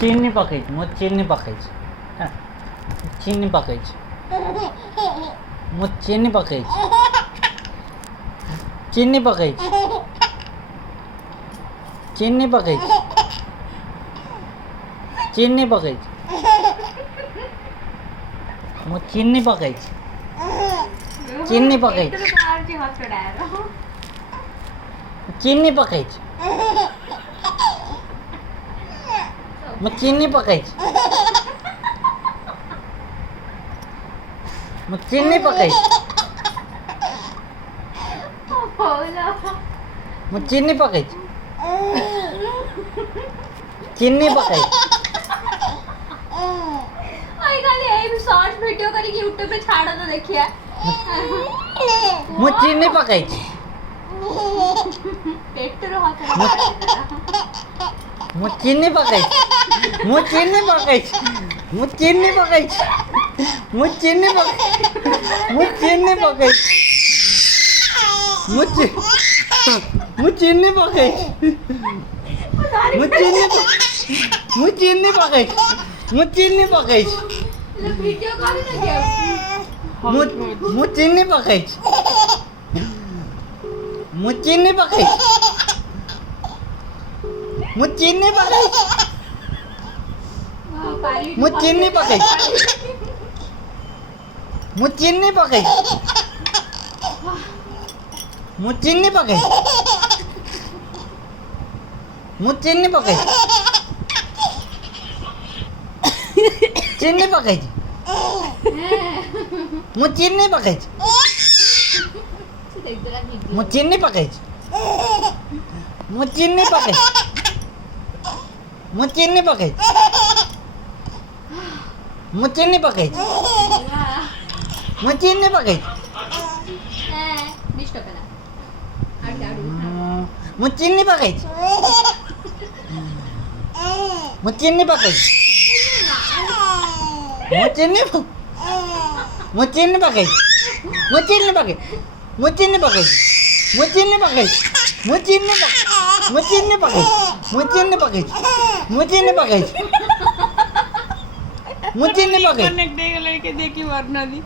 चिन्नी पकायची मग चिन्नी पकायची हां चिन्नी पकायची मग चिन्नी पकायची चिन्नी पकायची चिन्नी पकायची चिन्नी पकायची मग चिन्नी पकायची चिन्नी पकायची चिन्नी पकायची मग चिन्नी पकायची मग चिन्नी पकायची मग चिन्नी पकायची चिन्नी पकायची शॉर्ट वीडियो करके यूट्यूब पे छाड़ा तो देखिए मग चिन्नी पकायची मग चिन्नी पकायची मग चिन्नी पकायची मग चिन्नी पकायची मग चिन्नी पकायची मग चिन्नी पकायची मग चिन्नी पकायची मग चिन्नी पकायची मग चिन्नी पकायची वीडियो कॉल मग चिन्नी पकायची मग चिन्नी पकायची मग चिन्नी पकायची मग चिन्नी पकायची मग चिन्नी पकायची मग चिन्नी पकायची मग चिन्नी पकायची चिन्नी पकायची मग चिन्नी पकायची मग चिन्नी पकायची मग चिन्नी पकायची मग चिन्नी पकायची मग चिन्नी पकायची मग चिन्नी पकायची मग चिन्नी पकायची मग चिन्नी पकायची मग चिन्नी मग चिन्नी पकायची मग चिन्नी पकायची मग चिन्नी पकायची मग चिन्नी पकायची मग चिन्नी मग चिन्नी पकायची मग चिन्नी पकायची मग चिन्नी पकायची मग चिन्नी पकायची लड़के देखी वरना दी